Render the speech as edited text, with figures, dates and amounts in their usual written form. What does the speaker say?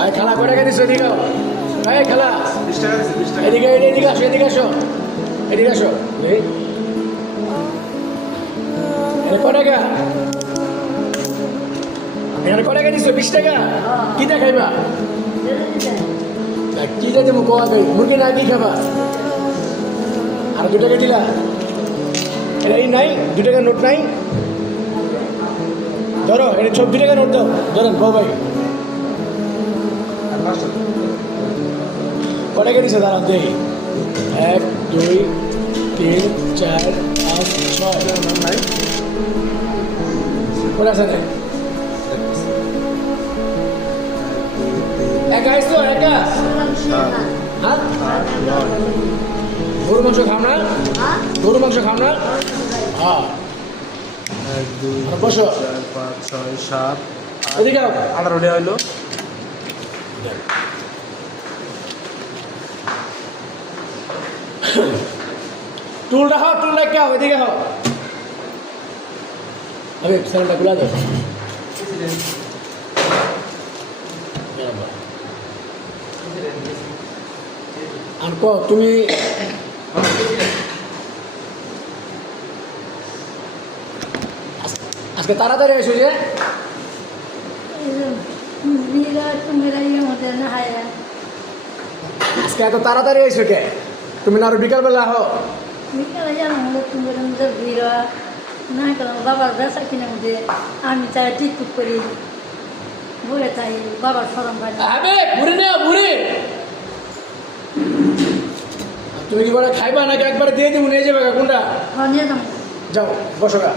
আয় খেলা করে টাকা দিছো এদিকে আয় খেলা 20 টাকা দিছি 20 টাকা এদিকে এদিকে আসো এদিকে আসো এদিকে আসো এই এর কয় টাকা এর কয় টাকা দিছো 20 টাকা কি দেখাইবা কি যাতে মুখ আগে মুরগি না কি খাবা আর 2 টাকা দিলা এই নাই 2 টাকা নোট নাই ধরো এটা 2 টাকা নোট দাও ধরেন বউ ভাই আর লাস্ট কয় টাকা দিছে দাঁড়ান দেই 1 2 3 4 5 6 নাই কোন আছে না একা আইসো একা হ্যাঁ গরু মাংস খাও না গরু মাংস খাও না হ্যাঁ 1 2 আর বসো 4 5 6 7 এদিকে আও 18 টাকা হইলো টুলটা হাও টুলটা কে হাও এদিকে হাও আরে স্যারটা খুলা দাও আর কো তুমি আজকে তাড়াতাড়ি এসো যে আজকে এত তাড়াতাড়ি এসো কে তুমি না আরো বিকালবেলা হো বাবার বেচা কিনে মধ্যে আমি চাই টিকটুক করি বলে চাই বাবার সরম ভাই আবে বুড়ি নেও বুড়ি তুমি কি বলে খাইবা নাকি একবারে দিয়ে দিব নিয়ে যাবে কোনটা নিয়ে যাবো যাও বসো গা